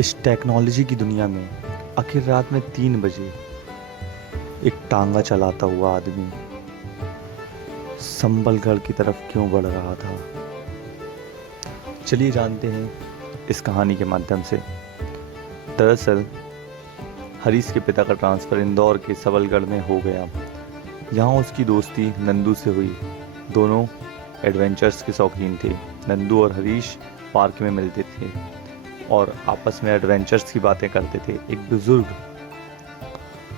इस टेक्नोलॉजी की दुनिया में आखिर रात में 3 बजे एक टांगा चलाता हुआ आदमी संबलगढ़ की तरफ क्यों बढ़ रहा था। चलिए जानते हैं इस कहानी के माध्यम से। दरअसल हरीश के पिता का ट्रांसफ़र इंदौर के सबलगढ़ में हो गया। यहाँ उसकी दोस्ती नंदू से हुई। दोनों एडवेंचर्स के शौकीन थे। नंदू और हरीश पार्क में मिलते थे और आपस में एडवेंचर्स की बातें करते थे।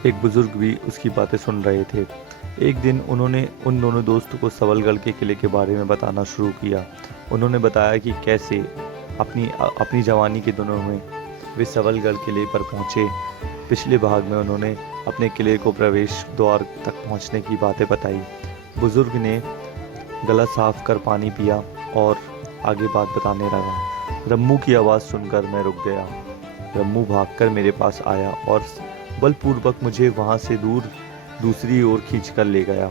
एक बुजुर्ग भी उसकी बातें सुन रहे थे। एक दिन उन्होंने उन दोनों दोस्तों को सबलगढ़ के किले के बारे में बताना शुरू किया। उन्होंने बताया कि कैसे अपनी अपनी जवानी के दिनों में वे सबलगढ़ किले पर पहुंचे। पिछले भाग में उन्होंने अपने किले को प्रवेश द्वार तक पहुंचने की बातें बताई। बुजुर्ग ने गला साफ कर पानी पिया और आगे बात बताने लगा। रम्मू की आवाज़ सुनकर मैं रुक गया। रम्मू भागकर मेरे पास आया और बलपूर्वक मुझे वहाँ से दूसरी ओर खींचकर ले गया।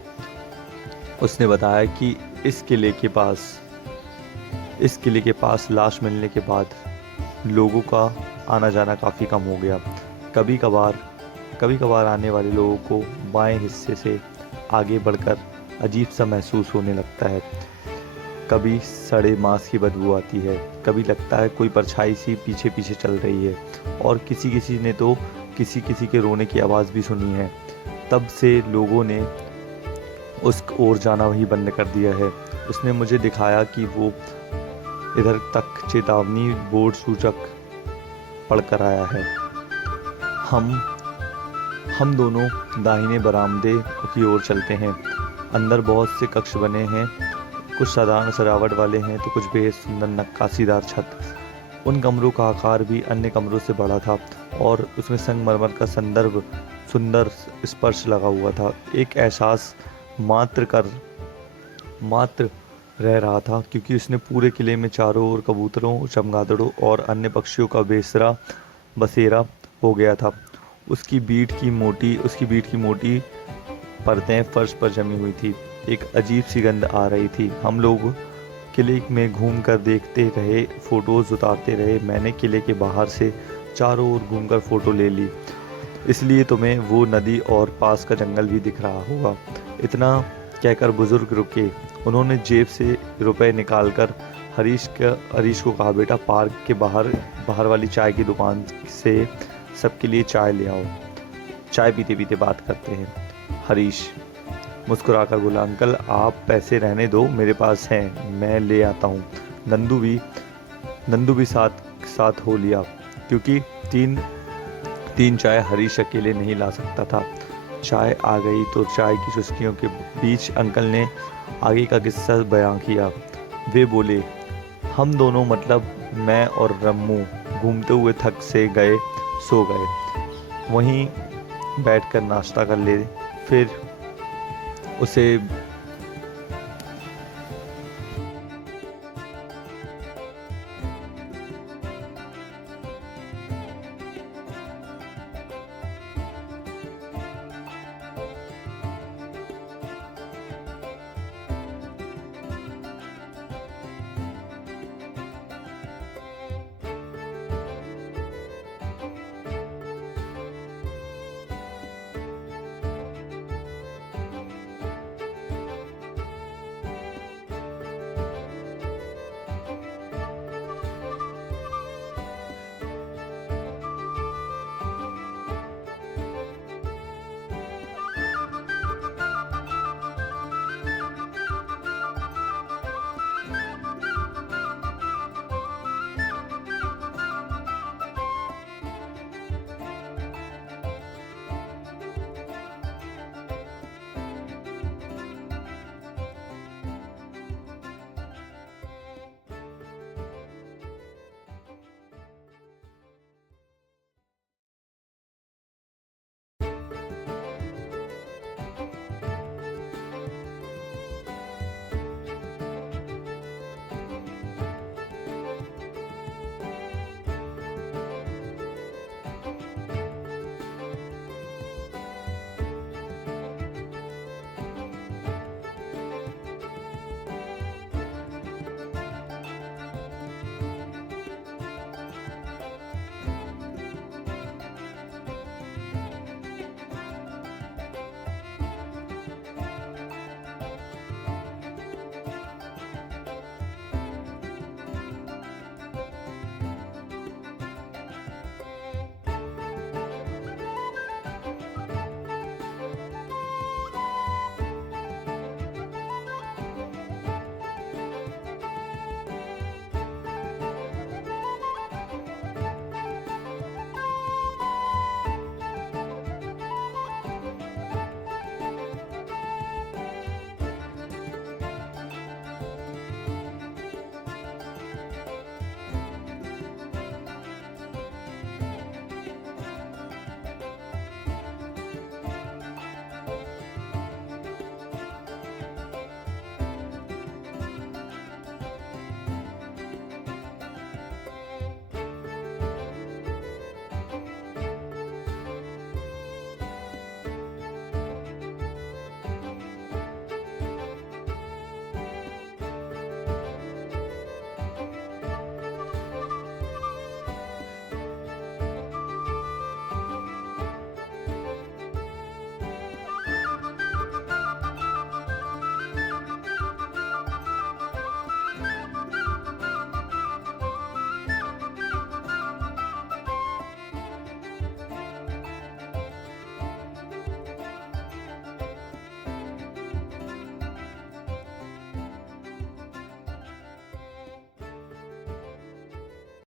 उसने बताया कि इस किले के पास लाश मिलने के बाद लोगों का आना जाना काफ़ी कम हो गया। कभी कभार आने वाले लोगों को बाएं हिस्से से आगे बढ़कर अजीब सा महसूस होने लगता है। कभी सड़े मांस की बदबू आती है, कभी लगता है कोई परछाई सी पीछे पीछे चल रही है और किसी ने तो किसी के रोने की आवाज़ भी सुनी है। तब से लोगों ने उस ओर जाना ही बंद कर दिया है। उसने मुझे दिखाया कि वो इधर तक चेतावनी बोर्ड सूचक पढ़कर आया है। हम दोनों दाहिने बरामदे की ओर चलते हैं। अंदर बहुत से कक्ष बने हैं। कुछ साधारण सजावट वाले हैं तो कुछ बेहद सुंदर नक्काशीदार छत। उन कमरों का आकार भी अन्य कमरों से बड़ा था और उसमें संगमरमर का सुंदर स्पर्श लगा हुआ था। एक एहसास मात्र रह रहा था क्योंकि उसने पूरे किले में चारों ओर कबूतरों, चमगादड़ों और अन्य पक्षियों का बसेरा हो गया था। उसकी बीट की मोटी परतें फर्श पर जमी हुई थी। एक अजीब सी गंध आ रही थी। हम लोग किले में घूमकर देखते रहे, फोटोज उतारते रहे। मैंने किले के बाहर से चारों ओर घूमकर फोटो ले ली। इसलिए तुम्हें वो नदी और पास का जंगल भी दिख रहा होगा। इतना कहकर बुजुर्ग रुके। उन्होंने जेब से रुपए निकालकर हरीश को कहा, बेटा पार्क के बाहर वाली चाय की दुकान से सबके लिए चाय ले आओ। चाय पीते पीते बात करते हैं। हरीश मुस्कुराकर बोला, अंकल आप पैसे रहने दो, मेरे पास हैं, मैं ले आता हूँ। नंदू भी साथ हो लिया क्योंकि तीन चाय हरीश अकेले नहीं ला सकता था। चाय आ गई तो चाय की चुस्कियों के बीच अंकल ने आगे का किस्सा बयां किया। वे बोले, हम दोनों मतलब मैं और रम्मू घूमते हुए थक से गए, सो गए। वहीं बैठकर नाश्ता कर ले, फिर उसे